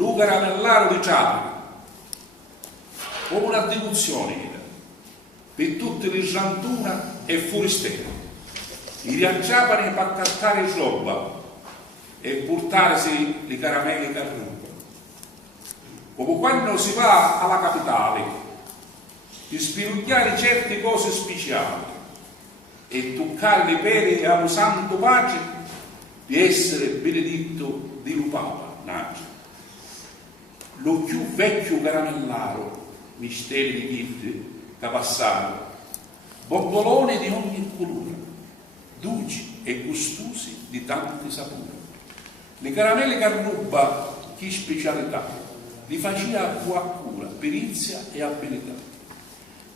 Lu Caramellaro di Trapani, come una devozione per tutte le srantura e furistere. I a Trapani per accattare roba e portarsi le caramelle Carnubba. Come quando si va alla capitale di spirugliare certe cose speciali e toccare le pere allo santo pace di essere benedetto di Lupapa, Naggio. Lo più vecchio caramellaro, misteri di chiede, che passato, bombolone di ogni colore, dolci e gustosi di tanti sapori. Le caramelle Carnubba, che specialità, li faceva con cura, perizia e abilità,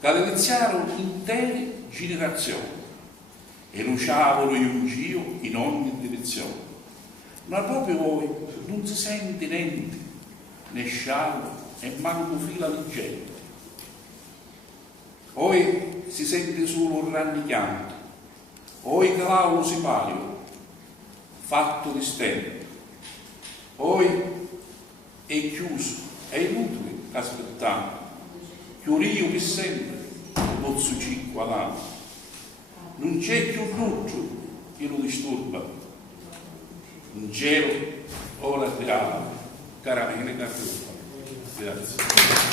che deliziarono intere generazioni e luciavano in giro in ogni direzione. Ma proprio voi non si sente niente, né scialo e manco fila leggera. Poi si sente solo un rannicchianto, poi cavolo si palio, fatto di stelle. Poi è chiuso, è inutile aspettare, chiurio per sempre, pozzo cinquadano. Non c'è più luce che lo disturba. Un cielo, ora reale, caramelle Carnubba. Grazie.